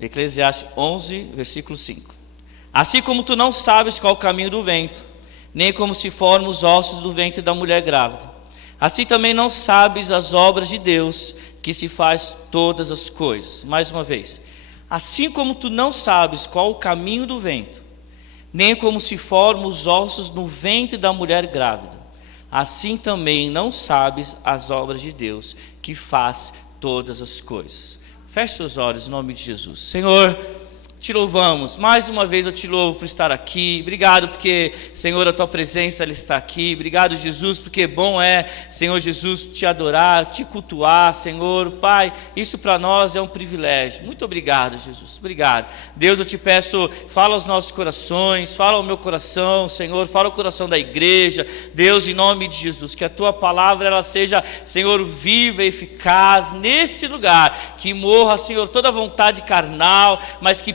Eclesiastes 11, versículo 5. Assim como tu não sabes qual o caminho do vento, nem como se formam os ossos do ventre da mulher grávida, assim também não sabes as obras de Deus, que se faz todas as coisas. Mais uma vez. Assim como tu não sabes qual o caminho do vento, nem como se formam os ossos no ventre da mulher grávida, assim também não sabes as obras de Deus, que faz todas as coisas. Feche seus olhos em nome de Jesus. Senhor, te louvamos, mais uma vez eu te louvo por estar aqui. Obrigado porque, Senhor, a tua presença ela está aqui. Obrigado, Jesus, porque bom é, Senhor Jesus, te adorar, te cultuar, Senhor. Pai, isso para nós é um privilégio. Muito obrigado, Jesus, obrigado. Deus, eu te peço, fala aos nossos corações, fala ao meu coração, Senhor, fala ao coração da igreja. Deus, em nome de Jesus, que a tua palavra ela seja, Senhor, viva e eficaz nesse lugar, que morra, Senhor, toda vontade carnal, mas que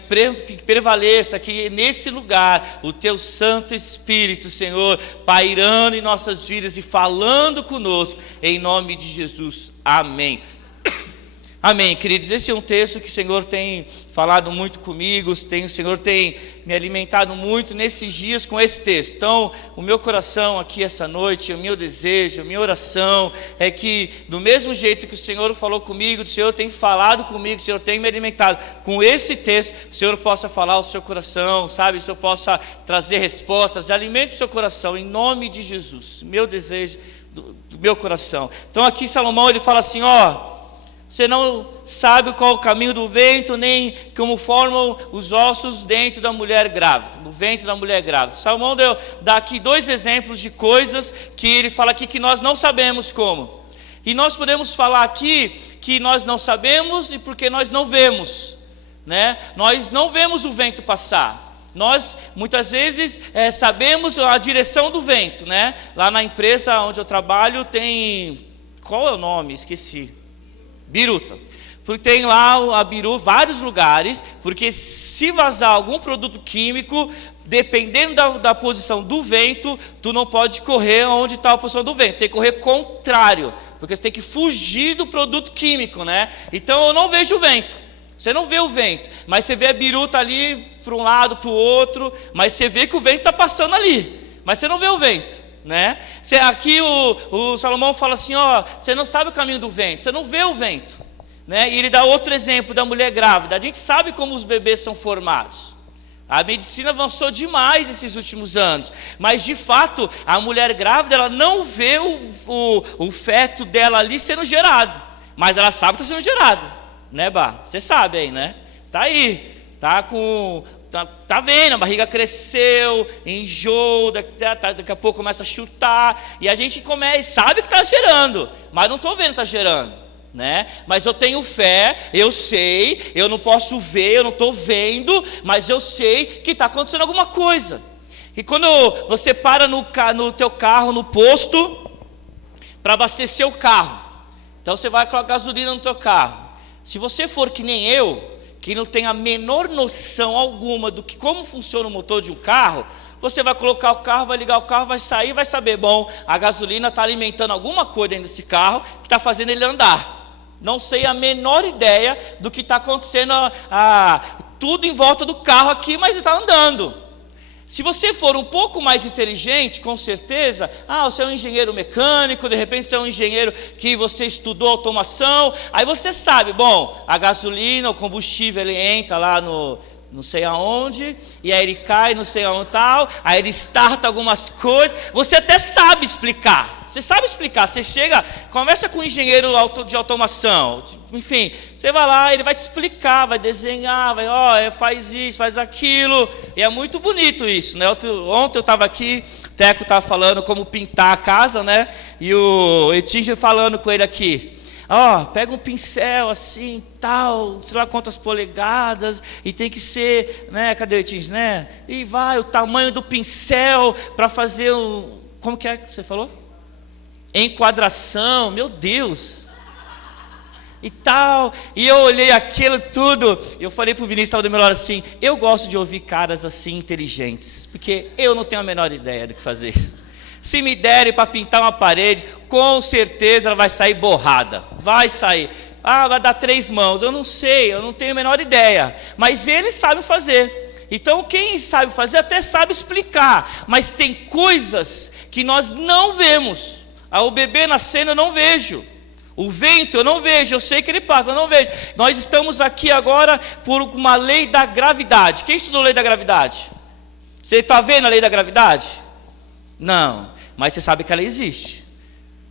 prevaleça, que nesse lugar o teu Santo Espírito, Senhor, pairando em nossas vidas e falando conosco, em nome de Jesus, amém. Amém, queridos, esse é um texto que o Senhor tem falado muito comigo, o Senhor tem me alimentado muito nesses dias com esse texto. Então, o meu coração aqui essa noite, o meu desejo, a minha oração é que do mesmo jeito que o Senhor falou comigo, o Senhor tem falado comigo, o Senhor tem me alimentado com esse texto, o Senhor possa falar ao seu coração, sabe? O Senhor possa trazer respostas, alimente o seu coração, em nome de Jesus, meu desejo do meu coração. Então aqui Salomão ele fala assim, você não sabe qual o caminho do vento, nem como formam os ossos dentro da mulher grávida, no ventre da mulher grávida. Salomão dá aqui dois exemplos de coisas que ele fala aqui que nós não sabemos como. E nós podemos falar aqui que nós não sabemos e porque nós não vemos, né? Nós não vemos o vento passar. Nós muitas vezes sabemos a direção do vento, né? Lá na empresa onde eu trabalho tem, qual é o nome? Esqueci. Biruta, porque tem lá a biru, vários lugares, porque se vazar algum produto químico, dependendo da posição do vento, tu não pode correr onde está a posição do vento, tem que correr contrário, porque você tem que fugir do produto químico, né? Então eu não vejo o vento, você não vê o vento, mas você vê a biruta ali para um lado, para o outro, mas você vê que o vento está passando ali, mas você não vê o vento. Né? Aqui o Salomão fala assim, você não sabe o caminho do vento, você não vê o vento, né? E ele dá outro exemplo da mulher grávida. A gente sabe como os bebês são formados, a medicina avançou demais esses últimos anos, mas de fato a mulher grávida ela não vê o feto dela ali sendo gerado, mas ela sabe que está sendo gerado, né, Bah? Você sabe aí, né? Tá aí, tá vendo, a barriga cresceu, enjoo, daqui a pouco começa a chutar, e a gente sabe que está gerando, mas não estou vendo que está gerando, né? Mas eu tenho fé, eu sei, eu não posso ver, eu não estou vendo, mas eu sei que está acontecendo alguma coisa. E quando você para no teu carro, no posto, para abastecer o carro, então você vai com a gasolina no teu carro, se você for que nem eu, que não tem a menor noção alguma do que como funciona o motor de um carro, você vai colocar o carro, vai ligar o carro, vai sair, vai saber, bom, a gasolina está alimentando alguma coisa dentro desse carro que está fazendo ele andar. Não sei a menor ideia do que está acontecendo, tudo em volta do carro aqui, mas ele está andando. Se você for um pouco mais inteligente, com certeza, você é um engenheiro mecânico, de repente você é um engenheiro que você estudou automação, aí você sabe, bom, a gasolina, o combustível, ele entra lá no não sei aonde, e aí ele cai não sei aonde tal, aí ele starta algumas coisas, você até sabe explicar, você chega, conversa com um engenheiro de automação, enfim, você vai lá, ele vai te explicar, vai desenhar, faz isso, faz aquilo, e é muito bonito isso, né? Ontem eu estava aqui, o Teco estava falando como pintar a casa, né? E o Etinger falando com ele aqui, pega um pincel assim, tal, sei lá quantas polegadas, e tem que ser, né, cadê o Etinger, né? E vai, o tamanho do pincel para fazer como que é que você falou? Enquadração, meu Deus. E tal, e eu olhei aquilo tudo, eu falei pro Vinícius, estava do meu lado assim, eu gosto de ouvir caras assim inteligentes, porque eu não tenho a menor ideia do que fazer. Se me derem para pintar uma parede, com certeza ela vai sair borrada, vai sair. vai dar 3 mãos. Eu não sei, eu não tenho a menor ideia. Mas Ele sabe fazer. Então quem sabe fazer até sabe explicar. Mas tem coisas que nós não vemos. O bebê nascendo eu não vejo. O vento eu não vejo, eu sei que ele passa, mas não vejo. Nós estamos aqui agora por uma lei da gravidade. Quem estudou a lei da gravidade? Você está vendo a lei da gravidade? Não, mas você sabe que ela existe.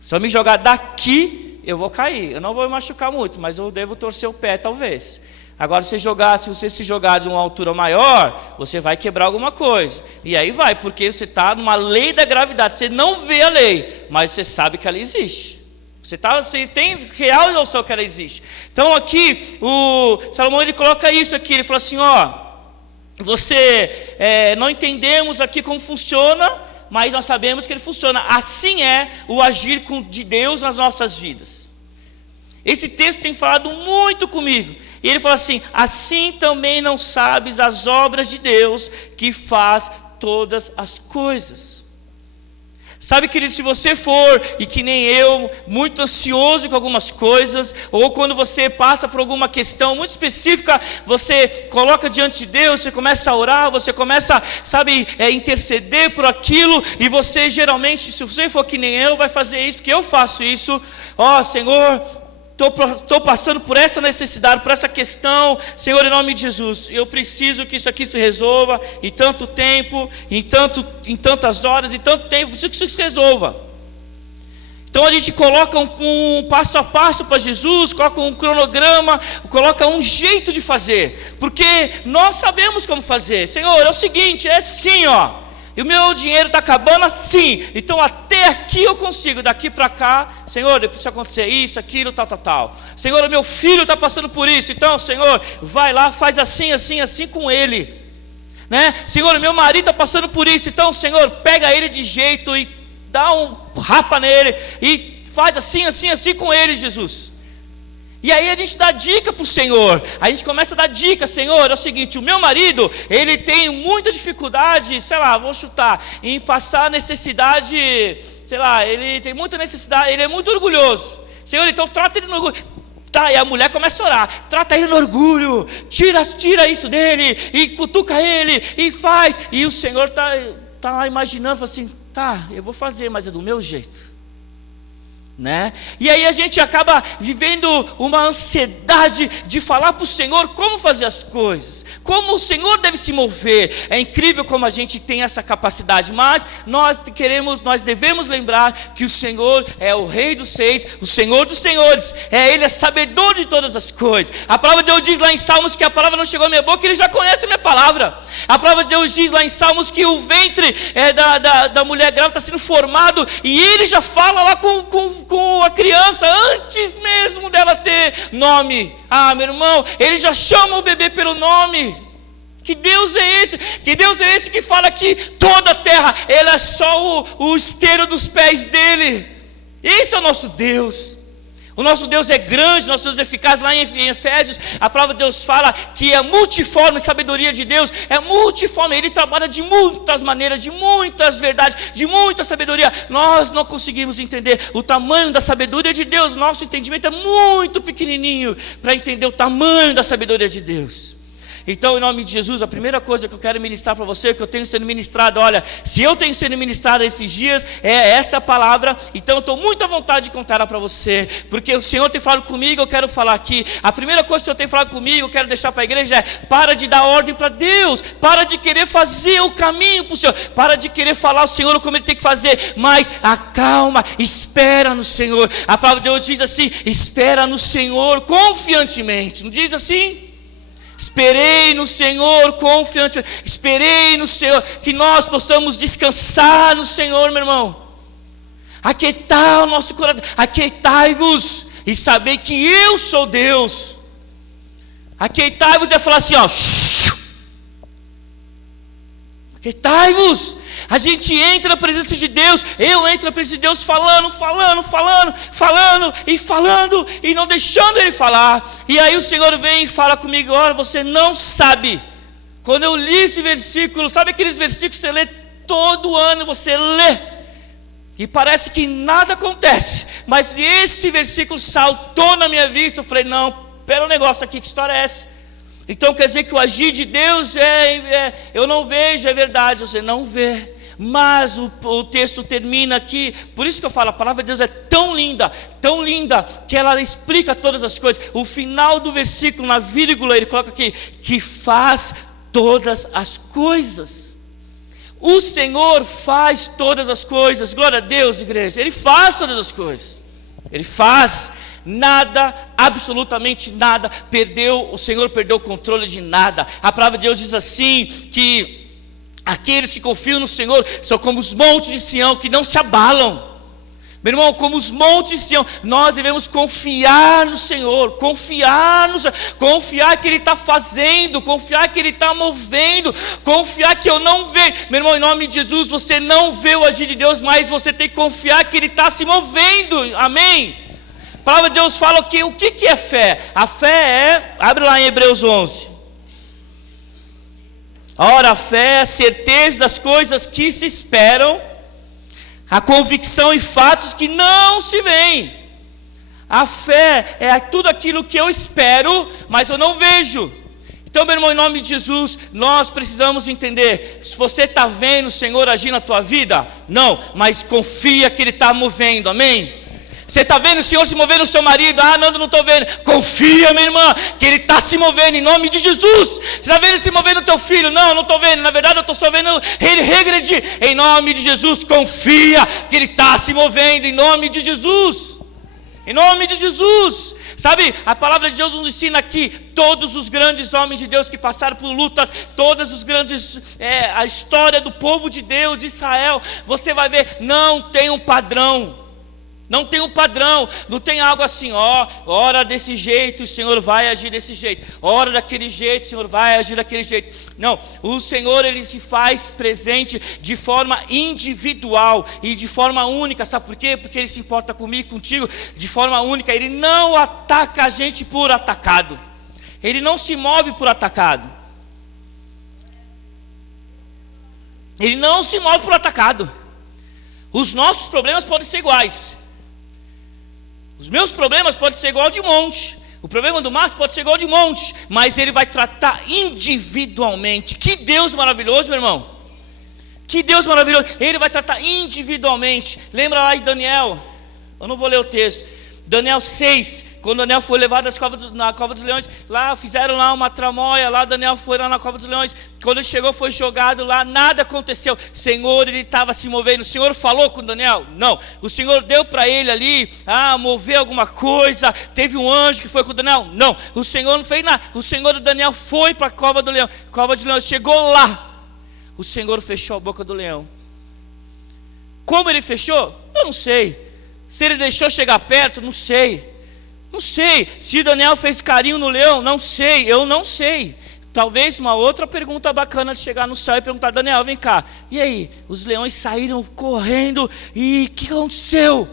Se eu me jogar daqui, eu vou cair. Eu não vou me machucar muito, mas eu devo torcer o pé talvez. Agora se você se jogar de uma altura maior, você vai quebrar alguma coisa. E aí vai, porque você está numa lei da gravidade. Você não vê a lei, mas você sabe que ela existe. Você tem real noção que ela existe. Então aqui, o Salomão ele coloca isso aqui. Ele fala assim, não entendemos aqui como funciona, mas nós sabemos que ele funciona. Assim é o agir de Deus nas nossas vidas. Esse texto tem falado muito comigo. E ele fala assim, assim também não sabes as obras de Deus que faz todas as coisas. Sabe, querido, se você for, e que nem eu, muito ansioso com algumas coisas, ou quando você passa por alguma questão muito específica, você coloca diante de Deus, você começa a orar, você começa, interceder por aquilo, e você geralmente, se você for que nem eu, vai fazer isso, porque eu faço isso. Senhor, estou passando por essa necessidade, por essa questão, Senhor, em nome de Jesus, eu preciso que isso aqui se resolva, em tanto tempo, em tantas horas, em tanto tempo, preciso que isso se resolva. Então a gente coloca um passo a passo para Jesus, coloca um cronograma, coloca um jeito de fazer, porque nós sabemos como fazer. Senhor, é o seguinte, é assim, e o meu dinheiro está acabando assim, então até aqui eu consigo, daqui para cá, Senhor, precisa acontecer isso, aquilo, tal. Senhor, o meu filho está passando por isso, então, Senhor, vai lá, faz assim com ele, né? Senhor, o meu marido está passando por isso, então, Senhor, pega ele de jeito e dá um rapa nele, e faz assim com ele, Jesus. E aí a gente dá dica para o Senhor, a gente começa a dar dica, Senhor, é o seguinte, o meu marido, ele tem muita dificuldade, vou chutar, em passar necessidade, ele tem muita necessidade, ele é muito orgulhoso, Senhor, então trata ele no orgulho, e a mulher começa a orar, trata ele no orgulho, tira isso dele, e cutuca ele, e faz, e o Senhor está lá imaginando, assim, eu vou fazer, mas é do meu jeito. Né? E aí a gente acaba vivendo uma ansiedade de falar para o Senhor como fazer as coisas, como o Senhor deve se mover. É incrível como a gente tem essa capacidade, mas nós devemos lembrar que o Senhor é o Rei dos Reis, o Senhor dos Senhores, Ele é sabedor de todas as coisas. A palavra de Deus diz lá em Salmos que a palavra não chegou à minha boca, Ele já conhece a minha palavra. A palavra de Deus diz lá em Salmos que o ventre da mulher grávida está sendo formado, e Ele já fala lá com a criança, antes mesmo dela ter nome. Meu irmão, Ele já chama o bebê pelo nome. Que Deus é esse? Que Deus é esse que fala que toda a terra, Ele é só o esteiro dos pés dEle. Esse é o nosso Deus. O nosso Deus é grande, nosso Deus é eficaz. Lá em Efésios, a palavra de Deus fala que é multiforme, a sabedoria de Deus é multiforme. Ele trabalha de muitas maneiras, de muitas verdades, de muita sabedoria. Nós não conseguimos entender o tamanho da sabedoria de Deus. Nosso entendimento é muito pequenininho para entender o tamanho da sabedoria de Deus. Então, em nome de Jesus, a primeira coisa que eu quero ministrar para você, que eu tenho sendo ministrado, olha, se eu tenho sendo ministrado esses dias, é essa palavra, então eu estou muito à vontade de contar ela para você, porque o Senhor tem falado comigo, eu quero falar aqui. A primeira coisa que o Senhor tem falado comigo, eu quero deixar para a igreja é, para de dar ordem para Deus, para de querer fazer o caminho para o Senhor, para de querer falar ao Senhor como Ele tem que fazer, mas acalma, espera no Senhor. A palavra de Deus diz assim, espera no Senhor confiantemente, não diz assim? Esperei no Senhor confiantemente, esperei no Senhor, que nós possamos descansar no Senhor, meu irmão. Aquietar o nosso coração, aquietai-vos e saber que eu sou Deus. Aquietai-vos é falar assim, aquietai-vos. A gente entra na presença de Deus, eu entro na presença de Deus falando, e não deixando Ele falar. E aí o Senhor vem e fala comigo, olha, você não sabe. Quando eu li esse versículo, sabe aqueles versículos que você lê todo ano, você lê. e parece que nada acontece, mas esse versículo saltou na minha vista. Eu falei, não, pera um negócio aqui, que história é essa? Então quer dizer que o agir de Deus eu não vejo, é verdade, você não vê. Mas o texto termina aqui, por isso que eu falo, a palavra de Deus é tão linda, que ela explica todas as coisas. O final do versículo, na vírgula, ele coloca aqui, que faz todas as coisas. O Senhor faz todas as coisas, glória a Deus, igreja, Ele faz todas as coisas, Ele faz. Nada, absolutamente nada, o Senhor perdeu o controle de nada. A palavra de Deus diz assim, que aqueles que confiam no Senhor são como os montes de Sião, que não se abalam. Meu irmão, como os montes de Sião, nós devemos confiar no Senhor, confiar que Ele está fazendo, confiar que Ele está movendo, confiar que eu não vejo. Meu irmão, em nome de Jesus, você não vê o agir de Deus, mas você tem que confiar que Ele está se movendo, amém? A palavra de Deus fala que o que é fé? A fé abre lá em Hebreus 11. Ora, a fé é a certeza das coisas que se esperam, a convicção em fatos que não se veem. A fé é tudo aquilo que eu espero, mas eu não vejo. Então, meu irmão, em nome de Jesus, nós precisamos entender, se você está vendo o Senhor agir na tua vida, não, mas confia que Ele está movendo, amém? Você está vendo o Senhor se mover no seu marido? Ah, Nando, não estou vendo. Confia, minha irmã, que Ele está se movendo em nome de Jesus. Você está vendo Ele se mover no teu filho? Não, não estou vendo. Na verdade, eu estou só vendo ele regredir. Em nome de Jesus, confia que Ele está se movendo em nome de Jesus. Em nome de Jesus. Sabe, a palavra de Deus nos ensina aqui, todos os grandes homens de Deus que passaram por lutas, todos os grandes, a história do povo de Deus, de Israel, você vai ver, não tem um padrão. Não tem um padrão, não tem algo assim, ora desse jeito, o Senhor vai agir desse jeito, ora daquele jeito, o Senhor vai agir daquele jeito. Não, o Senhor, Ele se faz presente de forma individual e de forma única. Sabe por quê? Porque Ele se importa comigo, contigo, de forma única. Ele não ataca a gente por atacado, Ele não se move por atacado, Ele não se move por atacado. Os nossos problemas podem ser iguais. Os meus problemas podem ser igual de monte. O problema do Márcio pode ser igual de monte. Mas Ele vai tratar individualmente. Que Deus maravilhoso, meu irmão. Que Deus maravilhoso. Ele vai tratar individualmente. Lembra lá em Daniel? Eu não vou ler o texto. Daniel 6, quando Daniel foi levado na cova dos leões, lá fizeram lá uma tramóia, lá Daniel foi lá na cova dos leões, quando ele chegou foi jogado lá, nada aconteceu. Senhor, Ele estava se movendo. O Senhor falou com Daniel? Não. O Senhor deu para ele ali, mover alguma coisa, teve um anjo que foi com Daniel? Não. O Senhor não fez nada. O Senhor de Daniel foi para a cova do leão, cova de leões, chegou lá, o Senhor fechou a boca do leão. Como Ele fechou? Eu não sei. Se Ele deixou chegar perto, não sei. Não sei. Se Daniel fez carinho no leão, não sei. Eu não sei. Talvez uma outra pergunta bacana de chegar no céu e perguntar, Daniel, vem cá. E aí? Os leões saíram correndo e o que aconteceu?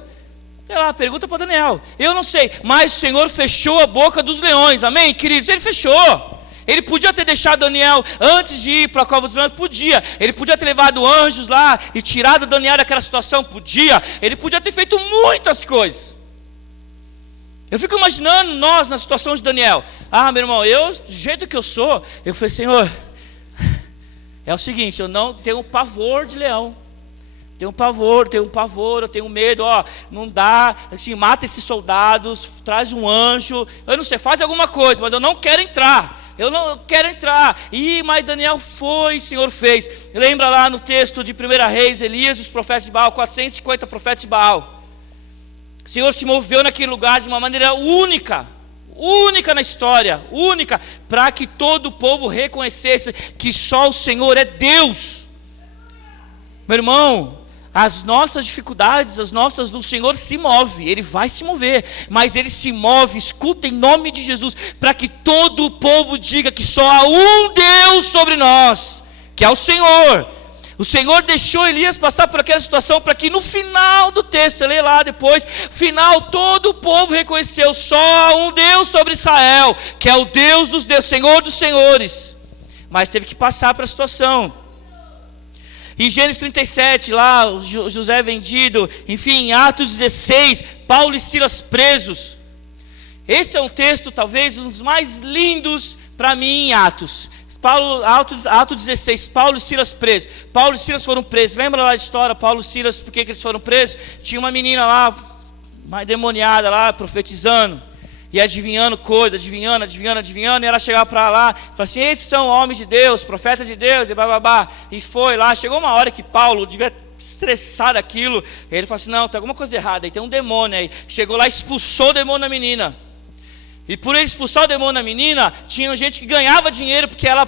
Sei lá, pergunta para Daniel. Eu não sei. Mas o Senhor fechou a boca dos leões. Amém, queridos? Ele fechou. Ele podia ter deixado Daniel antes de ir para a cova dos leões? Podia. Ele podia ter levado anjos lá e tirado Daniel daquela situação? Podia. Ele podia ter feito muitas coisas. Eu fico imaginando nós na situação de Daniel. Meu irmão, eu, do jeito que eu sou, eu falei, Senhor, é o seguinte, eu não tenho pavor de leão. Tenho pavor, eu tenho medo, não dá, assim, mata esses soldados, traz um anjo, eu não sei, faz alguma coisa, mas eu não quero entrar. Mas Daniel foi, o Senhor fez. Lembra lá no texto de 1 Reis, Elias e os profetas de Baal, 450 profetas de Baal. O Senhor se moveu naquele lugar de uma maneira única na história, para que todo o povo reconhecesse que só o Senhor é Deus. Meu irmão, as nossas dificuldades, o Senhor se move, Ele vai se mover, mas Ele se move, escuta em nome de Jesus, para que todo o povo diga que só há um Deus sobre nós, que é o Senhor. O Senhor deixou Elias passar por aquela situação para que no final do texto, você lê lá depois, final, todo o povo reconheceu só há um Deus sobre Israel, que é o Deus dos deuses, Senhor dos senhores, mas teve que passar para a situação. Em Gênesis 37, lá, José vendido. Enfim, em Atos 16, Paulo e Silas presos. Esse é um texto, talvez, um dos mais lindos para mim em Atos. Atos 16, Paulo e Silas presos. Paulo e Silas foram presos. Lembra lá a história, Paulo e Silas, por que eles foram presos? Tinha uma menina lá, uma endemoniada lá, profetizando. E adivinhando coisas, adivinhando. E ela chegava para lá e falava assim: esses são homens de Deus, profetas de Deus, e bababá. E foi lá, chegou uma hora que Paulo devia estressar daquilo. Ele falou assim: não, tem alguma coisa errada aí, tem um demônio aí. Chegou lá e expulsou o demônio da menina. E por ele expulsar o demônio da menina, tinha gente que ganhava dinheiro porque ela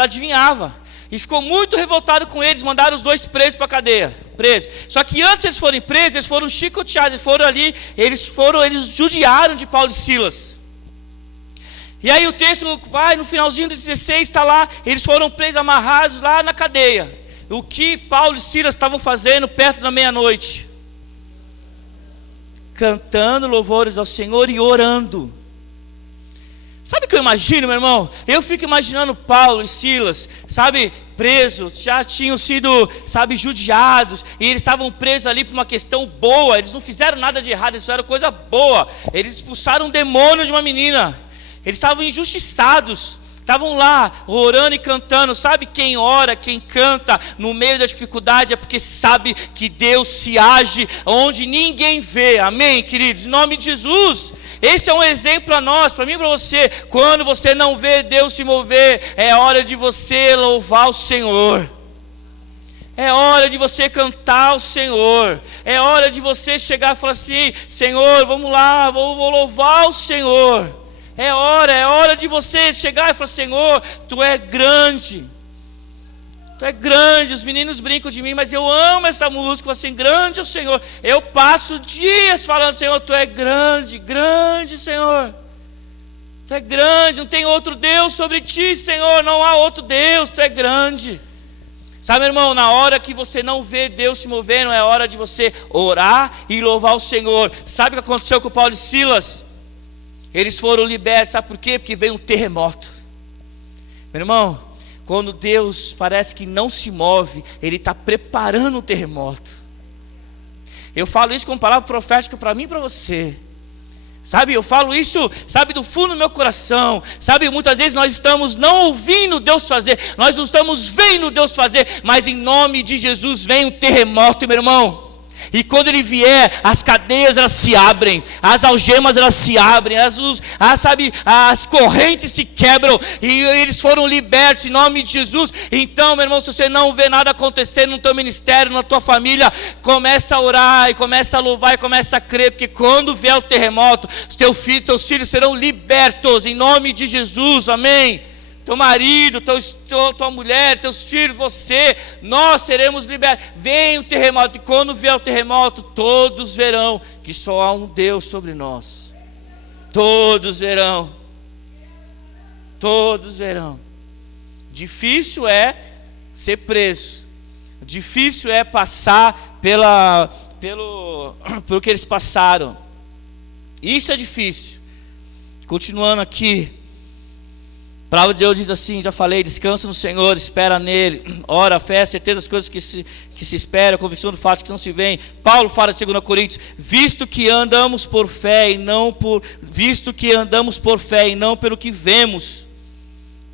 adivinhava. E ficou muito revoltado com eles, mandaram os dois presos para a cadeia. Presos. Só que antes eles forem presos, eles foram chicoteados, eles judiaram de Paulo e Silas. E aí o texto vai, no finalzinho do 16, está lá, eles foram presos, amarrados lá na cadeia. O que Paulo e Silas estavam fazendo perto da meia-noite? Cantando louvores ao Senhor e orando. Sabe o que eu imagino, meu irmão? Eu fico imaginando Paulo e Silas, sabe, presos, já tinham sido, sabe, judiados, e eles estavam presos ali por uma questão boa, eles não fizeram nada de errado, eles fizeram coisa boa, eles expulsaram um demônio de uma menina, eles estavam injustiçados, estavam lá orando e cantando. Sabe, quem ora, quem canta no meio da dificuldade é porque sabe que Deus se age onde ninguém vê, amém, queridos, em nome de Jesus. Esse é um exemplo para nós, para mim e para você. Quando você não vê Deus se mover, é hora de você louvar o Senhor. É hora de você cantar ao Senhor. É hora de você chegar e falar assim: Senhor, vamos lá, vou louvar o Senhor. É hora de você chegar e falar: Senhor, Tu é grande. Tu é grande. Os meninos brincam de mim, mas eu amo essa música. Assim, grande é o Senhor. Eu passo dias falando: Senhor, Tu é grande, grande, Senhor. Tu é grande, não tem outro Deus sobre Ti, Senhor. Não há outro Deus, Tu é grande. Sabe, meu irmão, na hora que você não vê Deus se movendo, é hora de você orar e louvar o Senhor. Sabe o que aconteceu com Paulo e Silas? Eles foram libertos, sabe por quê? Porque veio um terremoto. Meu irmão, quando Deus parece que não se move, Ele está preparando um terremoto. Eu falo isso como palavra profética para mim e para você. Sabe, eu falo isso, sabe, do fundo do meu coração. Sabe, muitas vezes nós estamos não ouvindo Deus fazer, nós não estamos vendo Deus fazer, mas em nome de Jesus vem um terremoto, meu irmão. E quando ele vier, as cadeias elas se abrem, as algemas elas se abrem, as correntes se quebram, e eles foram libertos em nome de Jesus. Então, meu irmão, se você não vê nada acontecendo no teu ministério, na tua família, começa a orar, e começa a louvar, e começa a crer, porque quando vier o terremoto, teus filhos serão libertos em nome de Jesus, amém. Teu marido, tua mulher, teus filhos, você, nós seremos libertos. Vem o terremoto, e quando vier o terremoto, todos verão que só há um Deus sobre nós. Todos verão. Todos verão. Difícil é ser preso. Difícil é passar pelo que eles passaram. Isso é difícil. Continuando aqui. A palavra de Deus diz assim, já falei: descansa no Senhor, espera nele, ora, fé, certeza das coisas que se espera, convicção do fato que não se vêem. Paulo fala em 2 Coríntios: visto que andamos por fé e não pelo que vemos.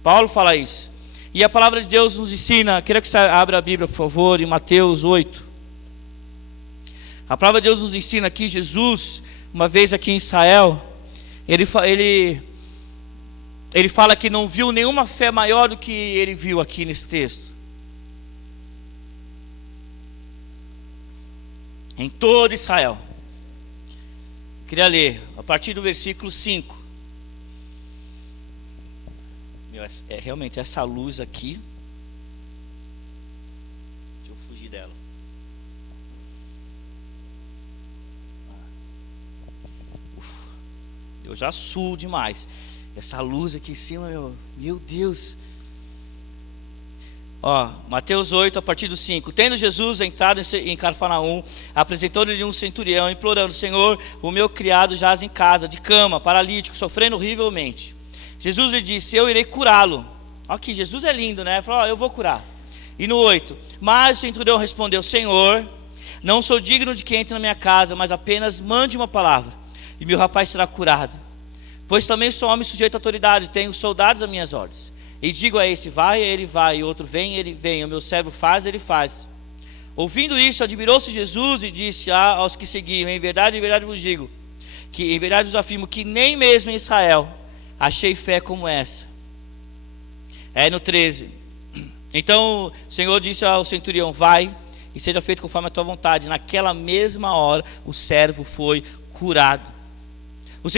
Paulo fala isso. E a palavra de Deus nos ensina, queria que você abra a Bíblia, por favor, em Mateus 8. A palavra de Deus nos ensina que Jesus, uma vez aqui em Israel, ele fala que não viu nenhuma fé maior do que ele viu aqui nesse texto. Em todo Israel. Queria ler a partir do versículo 5. Realmente essa luz aqui. Deixa eu fugir dela. Eu já suo demais. Essa luz aqui em cima, meu Deus. Mateus 8, a partir do 5. Tendo Jesus entrado em Cafarnaum, apresentou-lhe um centurião, implorando: Senhor, o meu criado jaz em casa, de cama, paralítico, sofrendo horrivelmente. Jesus lhe disse: eu irei curá-lo. Aqui, Jesus é lindo, né? Ele falou: eu vou curar. E no 8, mas o centurião respondeu: Senhor, não sou digno de que entre na minha casa, mas apenas mande uma palavra, e meu rapaz será curado. Pois também sou homem sujeito à autoridade, tenho soldados às minhas ordens. E digo a esse: vai, ele vai, e outro: vem, ele vem, o meu servo faz, ele faz. Ouvindo isso, admirou-se Jesus e disse aos que seguiam: em verdade vos digo, que em verdade vos afirmo, que nem mesmo em Israel achei fé como essa. No 13, então o Senhor disse ao centurião: vai, e seja feito conforme a tua vontade. Naquela mesma hora o servo foi curado. O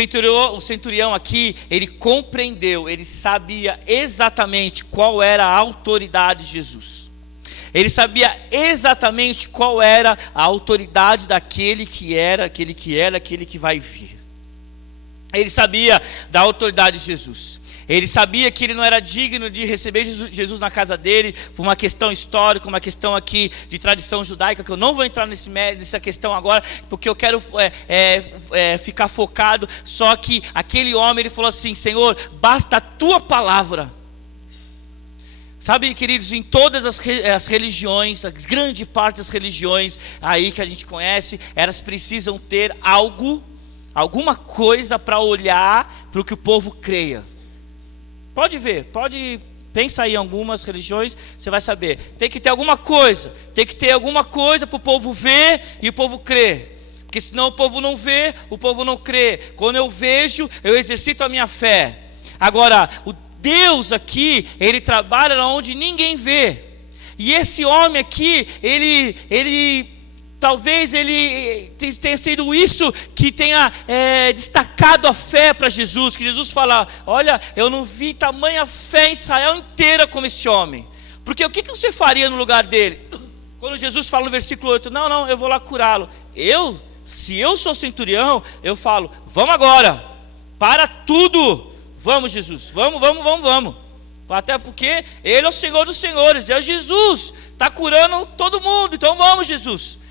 centurião aqui, ele compreendeu, ele sabia exatamente qual era a autoridade de Jesus. Ele sabia exatamente qual era a autoridade daquele que era, aquele que vai vir. Ele sabia da autoridade de Jesus. Ele sabia que ele não era digno de receber Jesus na casa dele, por uma questão histórica, uma questão aqui de tradição judaica, que eu não vou entrar nessa questão agora, porque eu quero ficar focado. Só que aquele homem, ele falou assim: Senhor, basta a tua palavra. Sabe, queridos, em todas as religiões, a grande parte das religiões aí que a gente conhece, elas precisam ter alguma coisa para olhar para o que o povo creia. Pode ver, pensa aí em algumas religiões, você vai saber. Tem que ter alguma coisa para o povo ver e o povo crer. Porque senão o povo não vê, o povo não crê. Quando eu vejo, eu exercito a minha fé. Agora, o Deus aqui, ele trabalha onde ninguém vê. E esse homem aqui, talvez ele tenha sido isso que tenha destacado a fé para Jesus. Que Jesus fala: olha, eu não vi tamanha fé em Israel inteira como esse homem. Porque o que você faria no lugar dele? Quando Jesus fala no versículo 8, não, eu vou lá curá-lo. Se eu sou centurião, eu falo: vamos agora, para tudo. Vamos, Jesus, vamos. Até porque Ele é o Senhor dos senhores, é Jesus, está curando todo mundo, então vamos, Jesus.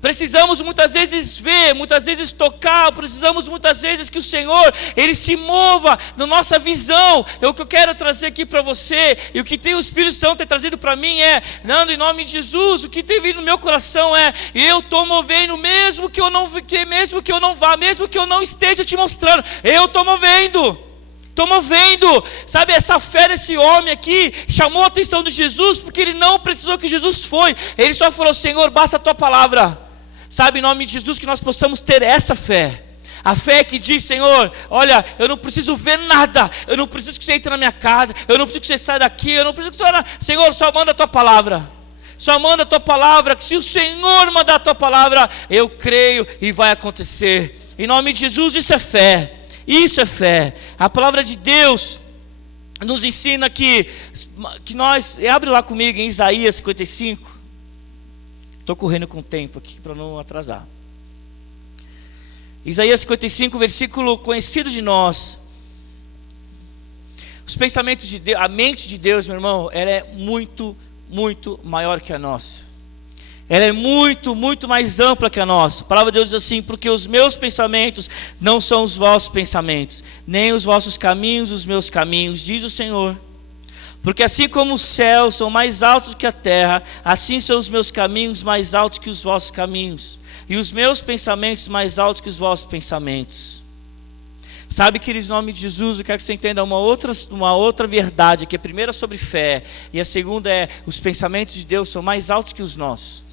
Precisamos muitas vezes ver, muitas vezes tocar, precisamos muitas vezes que o Senhor, Ele se mova na nossa visão. O que eu quero trazer aqui para você, e o que tem o Espírito Santo tem trazido para mim Nando, em nome de Jesus, o que tem vindo no meu coração eu estou movendo, mesmo que eu não vá, mesmo que eu não esteja te mostrando, eu estou movendo. Sabe, essa fé desse homem aqui chamou a atenção de Jesus, porque ele não precisou que Jesus foi, ele só falou: Senhor, basta a tua palavra. Sabe, em nome de Jesus, que nós possamos ter essa fé. A fé que diz: Senhor, olha, eu não preciso ver nada, eu não preciso que você entre na minha casa, eu não preciso que você saia daqui, eu não preciso que você... Senhor, só manda a tua palavra. Só manda a tua palavra, que se o Senhor mandar a tua palavra, eu creio e vai acontecer. Em nome de Jesus, isso é fé. Isso é fé. A palavra de Deus nos ensina que nós... Abre lá comigo em Isaías 55. Estou correndo com o tempo aqui para não atrasar. Isaías 55, versículo conhecido de nós. Os pensamentos de Deus, a mente de Deus, meu irmão, ela é muito, muito maior que a nossa. Ela é muito, muito mais ampla que a nossa. A palavra de Deus diz assim: porque os meus pensamentos não são os vossos pensamentos, nem os vossos caminhos os meus caminhos, diz o Senhor. Porque assim como os céus são mais altos que a terra, assim são os meus caminhos mais altos que os vossos caminhos, e os meus pensamentos mais altos que os vossos pensamentos. Sabe, queridos, em nome de Jesus, eu quero que você entenda uma outra verdade, que a primeira é sobre fé, e a segunda é: os pensamentos de Deus são mais altos que os nossos.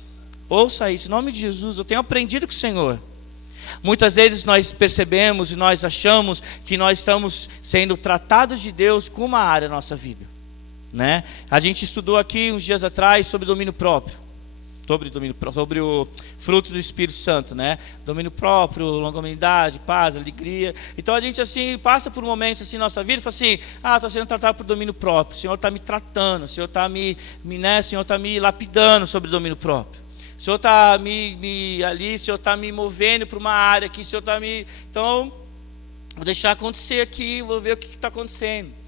Ouça isso, em nome de Jesus, eu tenho aprendido com o Senhor. Muitas vezes nós percebemos e nós achamos que nós estamos sendo tratados de Deus com uma área da nossa vida. A gente estudou aqui uns dias atrás sobre domínio próprio, sobre o fruto do Espírito Santo, domínio próprio, longanimidade, paz, alegria. Então a gente assim passa por momentos assim na nossa vida e fala assim: estou sendo tratado por domínio próprio, o Senhor está me tratando, o Senhor está o Senhor está me lapidando sobre domínio próprio, o Senhor está o Senhor está me movendo para uma área aqui, o Senhor está então vou deixar acontecer aqui, vou ver o que está acontecendo.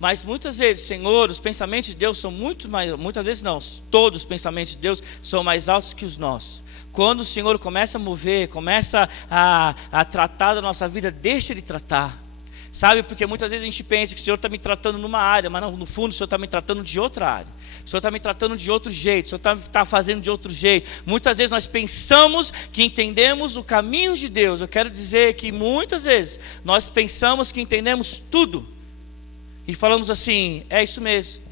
Mas muitas vezes, Senhor, os pensamentos de Deus são muito mais... Muitas vezes não, todos os pensamentos de Deus são mais altos que os nossos. Quando o Senhor começa a mover, começa a tratar da nossa vida, deixa Ele tratar. Sabe, porque muitas vezes a gente pensa que o Senhor está me tratando numa área, mas no fundo o Senhor está me tratando de outra área. O Senhor está me tratando de outro jeito, o Senhor está fazendo de outro jeito. Muitas vezes nós pensamos que entendemos o caminho de Deus. Eu quero dizer que muitas vezes nós pensamos que entendemos tudo. E falamos assim, é isso mesmo.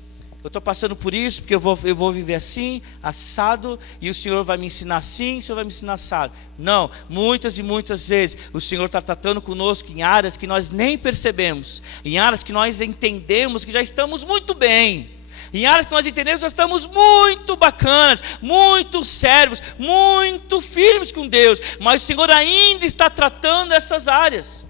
Eu estou passando por isso, porque eu vou viver assim, assado, e o Senhor vai me ensinar assim, o Senhor vai me ensinar assado. Não, muitas e muitas vezes o Senhor está tratando conosco em áreas que nós nem percebemos, em áreas que nós entendemos que já estamos muito bem, em áreas que nós entendemos que nós estamos muito bacanas, muito sérvios, muito firmes com Deus, mas o Senhor ainda está tratando essas áreas.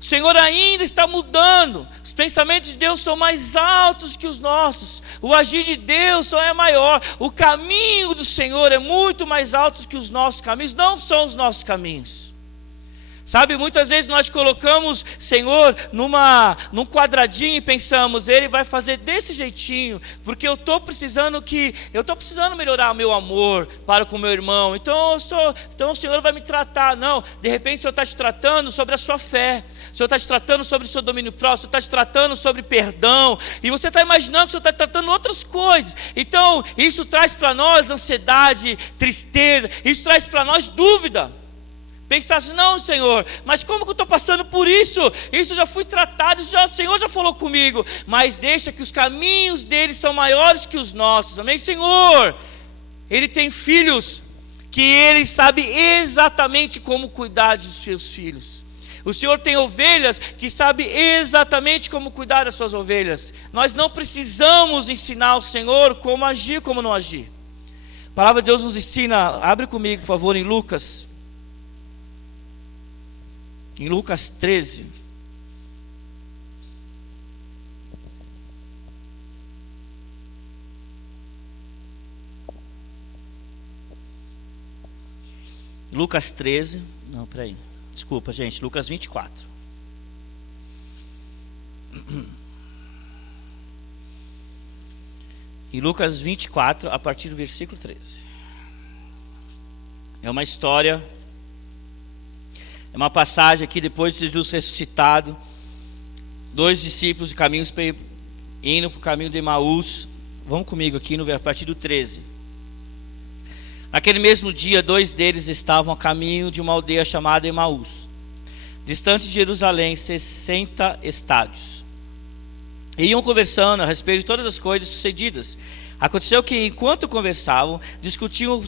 O Senhor ainda está mudando. Os pensamentos de Deus são mais altos que os nossos. O agir de Deus só é maior. O caminho do Senhor é muito mais alto que os nossos caminhos. Não são os nossos caminhos. Sabe, muitas vezes nós colocamos Senhor num quadradinho e pensamos, Ele vai fazer desse jeitinho, porque eu estou precisando melhorar o meu amor para com o meu irmão, então o Senhor vai me tratar. Não, de repente o Senhor está te tratando sobre a sua fé, o Senhor está te tratando sobre o seu domínio próprio, o Senhor está te tratando sobre perdão, e você está imaginando que o Senhor está te tratando outras coisas. Então isso traz para nós ansiedade, tristeza, isso traz para nós dúvida. Pensar assim, não Senhor, mas como que eu estou passando por isso? Isso já fui tratado, o Senhor já falou comigo. Mas deixa que os caminhos dele são maiores que os nossos, amém Senhor? Ele tem filhos, que ele sabe exatamente como cuidar dos seus filhos. O Senhor tem ovelhas que sabe exatamente como cuidar das suas ovelhas. Nós não precisamos ensinar ao Senhor como agir, como não agir. A palavra de Deus nos ensina, abre comigo por favor em Lucas 13. Lucas 13, não, peraí, desculpa gente, Lucas 24. Em Lucas 24, a partir do versículo 13. É uma história... É uma passagem aqui, depois de Jesus ressuscitado, 2 discípulos de caminhos indo para o caminho de Emaús. Vamos comigo aqui a partir do 13. Naquele mesmo dia, 2 deles estavam a caminho de uma aldeia chamada Emaús, distante de Jerusalém, 60 estádios. E iam conversando a respeito de todas as coisas sucedidas. Aconteceu que, enquanto conversavam, discutiam,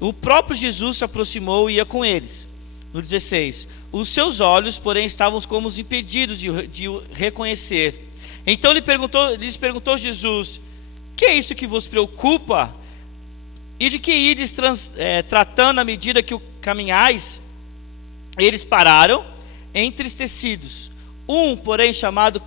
o próprio Jesus se aproximou e ia com eles. No 16, os seus olhos, porém, estavam como impedidos de reconhecer. Então lhes perguntou Jesus, que é isso que vos preocupa? E de que ides tratando à medida que o caminhais? Eles pararam, entristecidos. Um, porém, chamado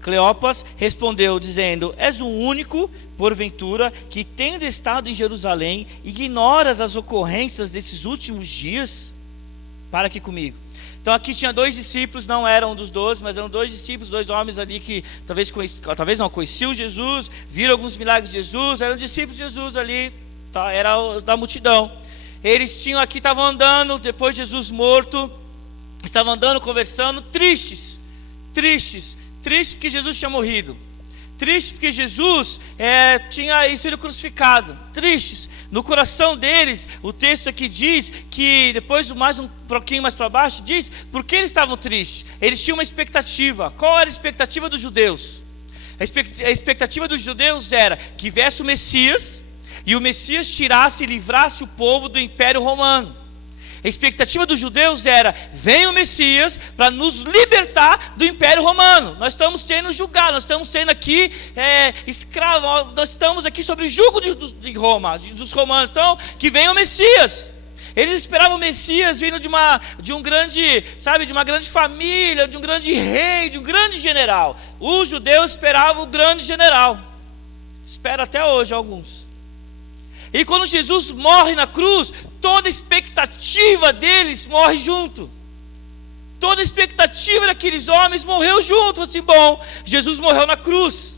Cleopas, respondeu, dizendo, és o único, porventura, que tendo estado em Jerusalém, ignoras as ocorrências desses últimos dias? Para aqui comigo. Então aqui tinha 2 discípulos, não eram dos 12, mas eram 2 discípulos, 2 homens ali que talvez não conheciam Jesus, viram alguns milagres de Jesus, eram discípulos de Jesus ali, tá? Era da multidão. Eles estavam andando, depois de Jesus morto, estavam andando, conversando, tristes porque Jesus tinha morrido, tristes porque Jesus tinha sido crucificado, tristes. No coração deles, o texto aqui diz que, depois um pouquinho mais para baixo, diz por que eles estavam tristes. Eles tinham uma expectativa. Qual era a expectativa dos judeus? A expectativa dos judeus era que viesse o Messias, e o Messias tirasse e livrasse o povo do Império Romano. A expectativa dos judeus era, vem o Messias para nos libertar do Império Romano. Nós estamos sendo julgados, nós estamos sendo aqui escravos, nós estamos aqui sob o jugo de Roma, dos romanos. Então, que venha o Messias. Eles esperavam o Messias vindo de uma grande família, de um grande rei, de um grande general. Os judeus esperavam o grande general. Espera até hoje alguns. E quando Jesus morre na cruz, toda a expectativa deles morre junto. Toda a expectativa daqueles homens morreu junto. Assim, bom, Jesus morreu na cruz,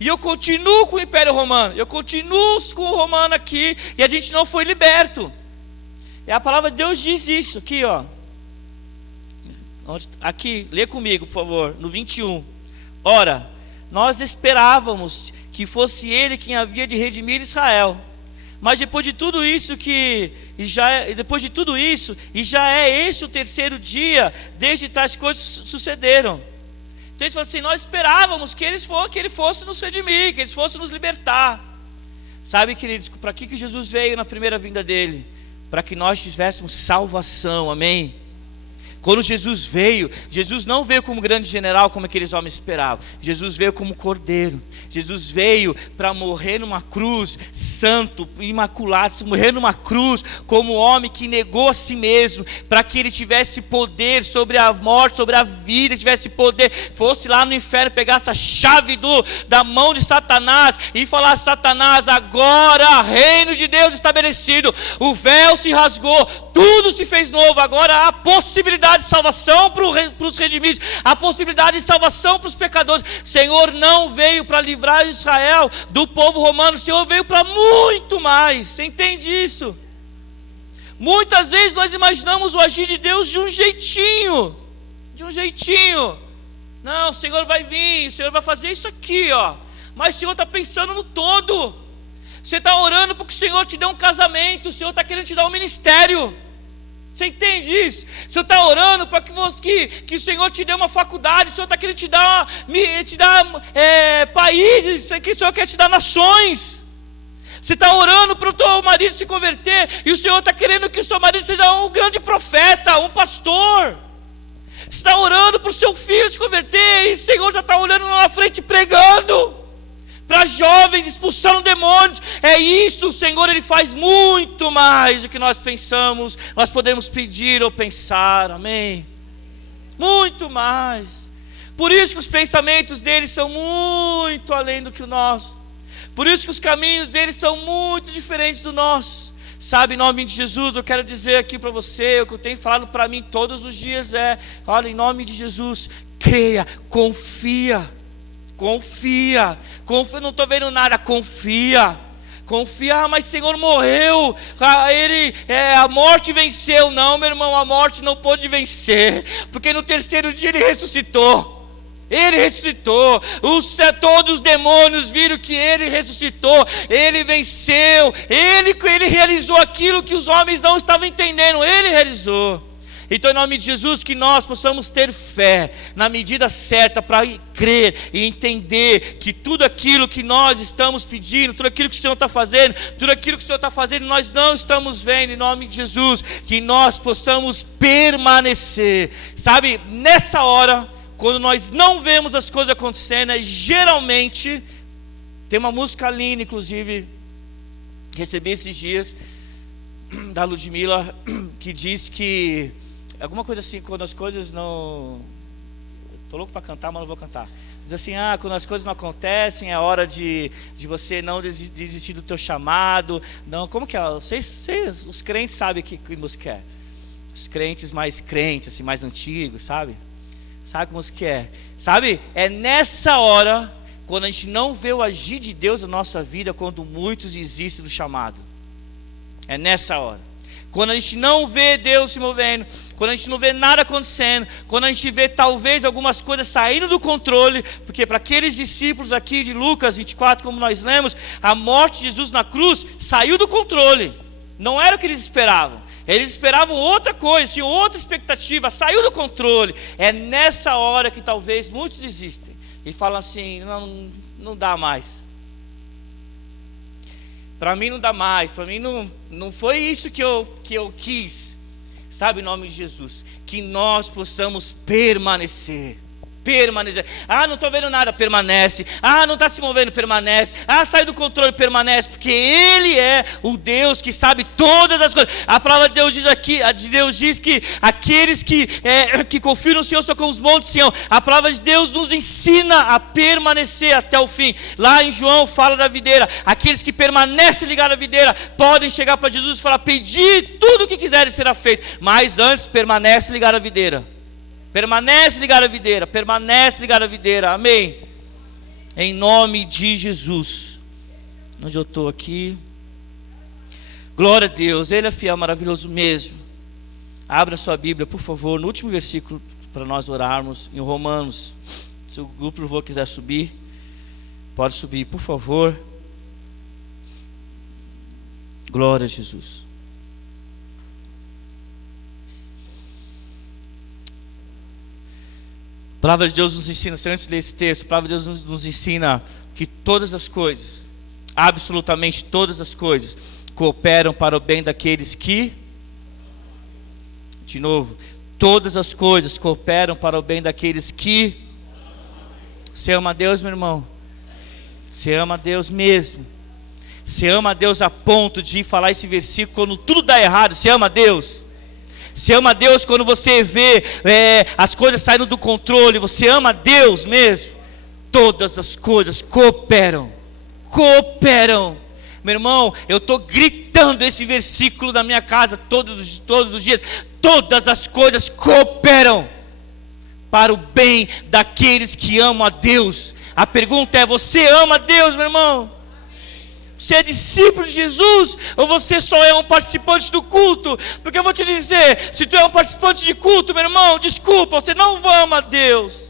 e eu continuo com o Império Romano, eu continuo com o romano aqui, e a gente não foi liberto. E a palavra de Deus diz isso aqui, ó. Aqui, lê comigo, por favor, no 21. Ora, nós esperávamos que fosse ele quem havia de redimir Israel. Mas depois de tudo isso e já é este o terceiro dia desde que tais coisas sucederam. Então eles falam assim, nós esperávamos que ele fosse nos redimir, que ele fosse nos libertar. Sabe, queridos, para que Jesus veio na primeira vinda dele? Para que nós tivéssemos salvação, amém? Quando Jesus veio, Jesus não veio como grande general, como aqueles homens esperavam. Jesus veio como cordeiro. Jesus veio para morrer numa cruz, santo, imaculado, morrer numa cruz como homem que negou a si mesmo, para que ele tivesse poder sobre a morte, sobre a vida, tivesse poder, fosse lá no inferno, pegasse a chave da mão de Satanás e falasse: Satanás, agora reino de Deus estabelecido, o véu se rasgou, tudo se fez novo, agora há possibilidade de salvação para os redimidos, a possibilidade de salvação para os pecadores. O Senhor não veio para livrar Israel do povo romano, o Senhor veio para muito mais. Você entende isso? Muitas vezes nós imaginamos o agir de Deus de um jeitinho, não, o Senhor vai vir, o Senhor vai fazer isso aqui, ó. Mas o Senhor está pensando no todo. Você está orando porque o Senhor te deu um casamento, o Senhor está querendo te dar um ministério. Você entende isso? O Senhor está orando para que o Senhor te dê uma faculdade, o Senhor está querendo te dar países, que o Senhor quer te dar nações. Você está orando para o teu marido se converter, e o Senhor está querendo que o seu marido seja um grande profeta, um pastor. Você está orando para o seu filho se converter, e o Senhor já está olhando lá na frente pregando para jovens, expulsando demônios. É isso, o Senhor, Ele faz muito mais do que nós pensamos, nós podemos pedir ou pensar, amém? Muito mais. Por isso que os pensamentos dele são muito além do que o nosso, por isso que os caminhos dele são muito diferentes do nosso. Sabe, em nome de Jesus, eu quero dizer aqui para você, o que eu tenho falado para mim todos os dias é: olha, em nome de Jesus, creia, confia, não estou vendo nada, confia, mas Senhor morreu, a morte venceu. Não, meu irmão, a morte não pôde vencer, porque no terceiro dia Ele ressuscitou. Todos os demônios viram que Ele ressuscitou, Ele venceu, Ele realizou aquilo que os homens não estavam entendendo, Ele realizou. Então, em nome de Jesus, que nós possamos ter fé na medida certa para crer e entender que tudo aquilo que nós estamos pedindo, tudo aquilo que o Senhor está fazendo, nós não estamos vendo. Em nome de Jesus, que nós possamos permanecer. Sabe, nessa hora, quando nós não vemos as coisas acontecendo, geralmente, tem uma música linda, inclusive, recebi esses dias, da Ludmilla, que diz que alguma coisa assim, quando as coisas não... Estou louco para cantar, mas não vou cantar. Diz assim: quando as coisas não acontecem, é hora de você não desistir do teu chamado. Não, como que é? Os crentes sabem que música é. Os crentes mais crentes, assim, mais antigos, sabe? Sabe que música é? Sabe? É nessa hora, quando a gente não vê o agir de Deus na nossa vida, quando muitos desistem do chamado. É nessa hora. Quando a gente não vê Deus se movendo, quando a gente não vê nada acontecendo, quando a gente vê talvez algumas coisas saindo do controle, porque para aqueles discípulos aqui de Lucas 24, como nós lemos, a morte de Jesus na cruz saiu do controle, não era o que eles esperavam. Eles esperavam outra coisa, tinham outra expectativa, saiu do controle. É nessa hora que talvez muitos desistem e falam assim: não dá mais. Para mim não dá mais, para mim não foi isso que eu quis. Sabe, em nome de Jesus, que nós possamos permanecer. Não estou vendo nada, permanece. Não está se movendo, permanece. Sai do controle, permanece, porque Ele é o Deus que sabe todas as coisas. A palavra de Deus diz aqui, Deus diz que aqueles que confiam no Senhor são como os montes de Sião. A palavra de Deus nos ensina a permanecer até o fim. Lá em João fala da videira. Aqueles que permanecem ligados à videira podem chegar para Jesus e falar: pedi tudo o que quiserem será feito. Mas antes, permanece ligado à videira. Permanece ligado à videira, amém? Em nome de Jesus. Onde eu estou aqui? Glória a Deus, Ele é fiel, maravilhoso mesmo. Abra sua Bíblia, por favor, no último versículo para nós orarmos em Romanos. Se o grupo de louvor quiser subir, pode subir, por favor. Glória a Jesus. A palavra de Deus nos ensina, antes de ler esse texto, a palavra de Deus nos ensina que todas as coisas, absolutamente todas as coisas, cooperam para o bem daqueles que, de novo, todas as coisas cooperam para o bem daqueles que, você ama a Deus, meu irmão? Você ama a Deus mesmo? Você ama a Deus a ponto de falar esse versículo quando tudo dá errado? Você ama a Deus? Você ama a Deus quando você vê as coisas saindo do controle? Você ama a Deus mesmo? Todas as coisas cooperam. Meu irmão, eu estou gritando esse versículo na minha casa todos os dias. Todas as coisas cooperam para o bem daqueles que amam a Deus. A pergunta é: você ama a Deus, meu irmão? Você é discípulo de Jesus ou você só é um participante do culto? Porque eu vou te dizer, se tu é um participante de culto, meu irmão, desculpa, você não ama a Deus.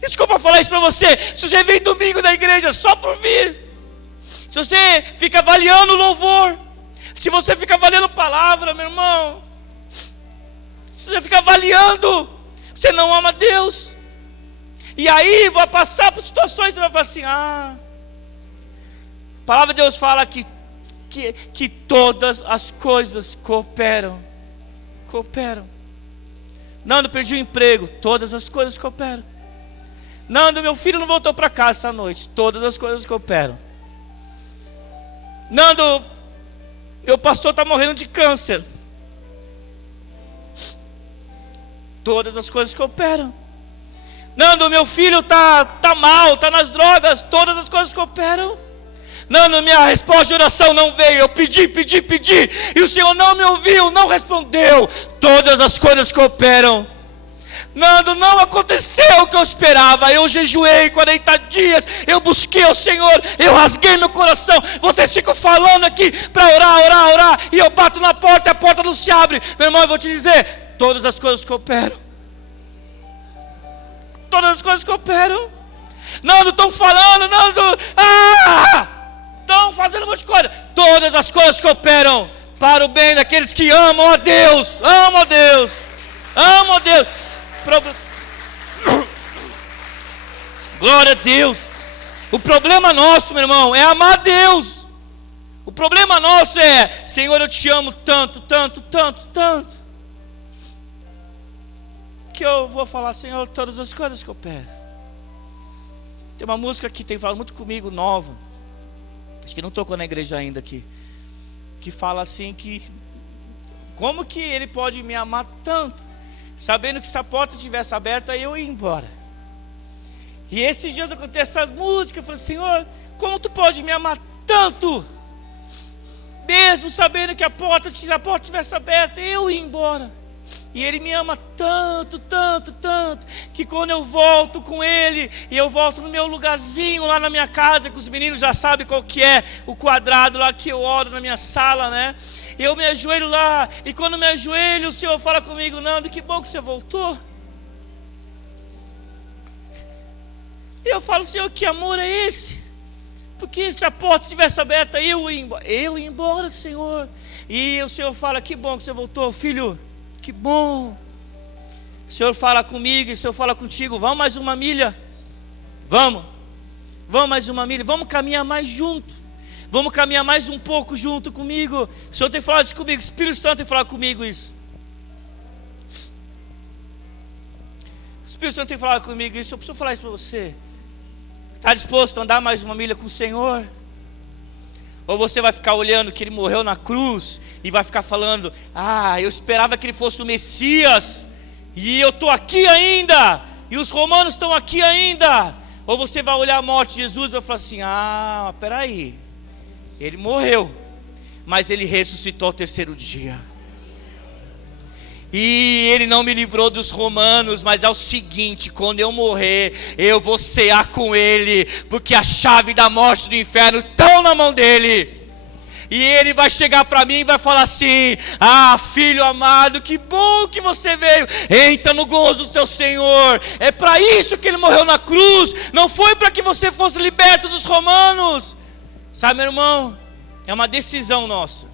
Desculpa falar isso para você. Se você vem domingo na igreja só por vir, se você fica avaliando o louvor, se você fica avaliando palavra, meu irmão, se você fica avaliando, você não ama a Deus. E aí vai passar por situações e você vai falar assim: a palavra de Deus fala que todas as coisas cooperam. Nando, perdi o emprego, todas as coisas cooperam. Nando, meu filho não voltou para casa essa noite, todas as coisas cooperam. Nando, meu pastor está morrendo de câncer, todas as coisas cooperam. Nando, meu filho está mal, está nas drogas, todas as coisas cooperam. Nando, minha resposta de oração não veio, eu pedi, e o Senhor não me ouviu, não respondeu. Todas as coisas cooperam. Nando, não aconteceu o que eu esperava. Eu jejuei 40 dias, eu busquei o Senhor, eu rasguei meu coração. Vocês ficam falando aqui para orar, e eu bato na porta e a porta não se abre. Meu irmão, eu vou te dizer, todas as coisas cooperam. Todas as coisas cooperam. Nando, estão falando, estão fazendo um monte de coisa. Todas as coisas cooperam para o bem daqueles que amam a Deus. Glória a Deus. O problema nosso, meu irmão, é amar a Deus. O problema nosso é: Senhor, eu te amo tanto, que eu vou falar: Senhor, todas as coisas cooperam. Tem uma música que tem falado muito comigo, nova, acho que não tocou na igreja ainda aqui, que fala assim que como que Ele pode me amar tanto, sabendo que se a porta estivesse aberta eu ia embora. E esses dias eu cantei essas músicas, eu falei: Senhor, como Tu pode me amar tanto, mesmo sabendo que se a porta estivesse aberta eu ia embora. E Ele me ama tanto, que quando eu volto com Ele, e eu volto no meu lugarzinho lá na minha casa, que os meninos já sabem qual que é o quadrado lá que eu oro na minha sala, né? Eu me ajoelho lá, e quando me ajoelho, o Senhor fala comigo: Nando, que bom que você voltou. E eu falo: Senhor, que amor é esse? Porque se a porta estivesse aberta, eu ia embora, Senhor. E o Senhor fala: que bom que você voltou, filho. Que bom. O Senhor fala comigo e o Senhor fala contigo: vamos mais uma milha. Vamos mais uma milha. Vamos caminhar mais junto. Vamos caminhar mais um pouco junto comigo. O Senhor tem falado isso comigo. O Espírito Santo tem falado comigo isso. O Espírito Santo tem falado comigo isso. Eu preciso falar isso para você. Está disposto a andar mais uma milha com o Senhor? Ou você vai ficar olhando que Ele morreu na cruz e vai ficar falando: eu esperava que Ele fosse o Messias, e eu estou aqui ainda, e os romanos estão aqui ainda. Ou você vai olhar a morte de Jesus e vai falar assim: peraí, Ele morreu, mas Ele ressuscitou ao terceiro dia. E Ele não me livrou dos romanos, mas é o seguinte: quando eu morrer, eu vou cear com Ele, porque a chave da morte e do inferno estão na mão dEle. e Ele vai chegar para mim e vai falar assim: ah, filho amado, que bom que você veio, entra no gozo do teu Senhor. É para isso que Ele morreu na cruz, não foi para que você fosse liberto dos romanos. Sabe, meu irmão, é uma decisão nossa,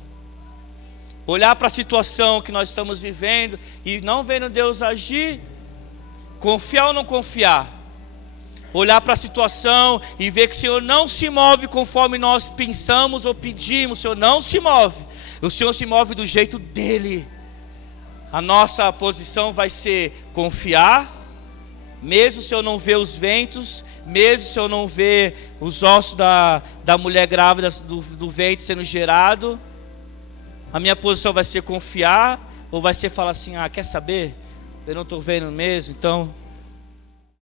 olhar para a situação que nós estamos vivendo e não vendo Deus agir, confiar ou não confiar. Olhar para a situação e ver que o Senhor não se move conforme nós pensamos ou pedimos. O Senhor não se move, o Senhor se move do jeito dEle. A nossa posição vai ser confiar, mesmo se eu não ver os ventos, mesmo se eu não ver os ossos da mulher grávida do ventre sendo gerado. A minha posição vai ser confiar, ou vai ser falar assim: ah, quer saber? Eu não estou vendo mesmo, então